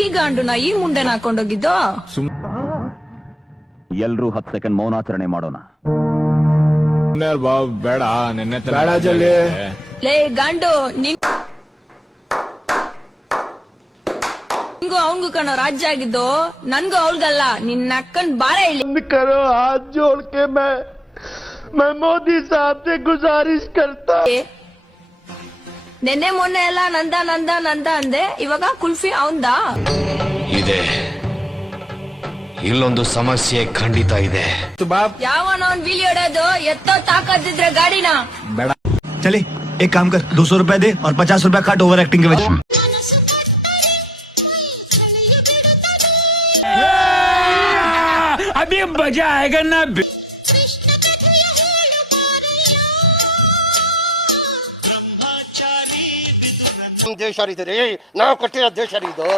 ಈ ಗಾಂಡುನ ಈ ಮುಂಡೆನ ಹಾಕೊಂಡೋಗಿದ್ದು. ಎಲ್ರೂ 10 ಸೆಕೆಂಡ್ ಮೌನಾಚರಣೆ ಮಾಡೋಣ. ಬೇಡ ನೆನ್ನೆ ಬೇಡ ಜಲ್ಲಿ. ಲೇ ಗಾಂಡು, ನಿಂಗೂ ಅವನ್ಗೂ ಕಣೋ ರಾಜ್ಯ ಆಗಿದ್ದು, ನನ್ಗೂ ಅವಳ್ಗಲ್ಲ. ನಿನ್ನ ಅಕ್ಕನ್ ಬಾಳ ಹೇಳಿ करो हाथ जोड़ के मैं मोदी साहब से गुजारिश करता. ನೆನ್ನೆ ಮೊನ್ನೆ ಎಲ್ಲ ನಂದ ನಂದ ನಂದ ಅಂದೆ, ಇವಾಗ ಕುಲ್ಫಿ ಅವಂದ. ಇದೆ, ಇಲ್ಲೊಂದು ಸಮಸ್ಯೆ ಖಂಡಿತ ಇದೆ. ಯಾವನ ಅವ್ನ್ ವೀಲ್ ಹೊಡೋದು, ಎತ್ತೋ ತಾಕತ್ತಿದ್ರೆ ಗಾಡಿನ. चले एक काम कर, 200 रुपए दे और 50 रुपए काट ओवर एक्टिंग के वजह. अभी मजा आएगा ना. ದೇಶ ರೀ ನಾವು ಕೊಟ್ಟಿರೋ ದೇಶ ಇದು.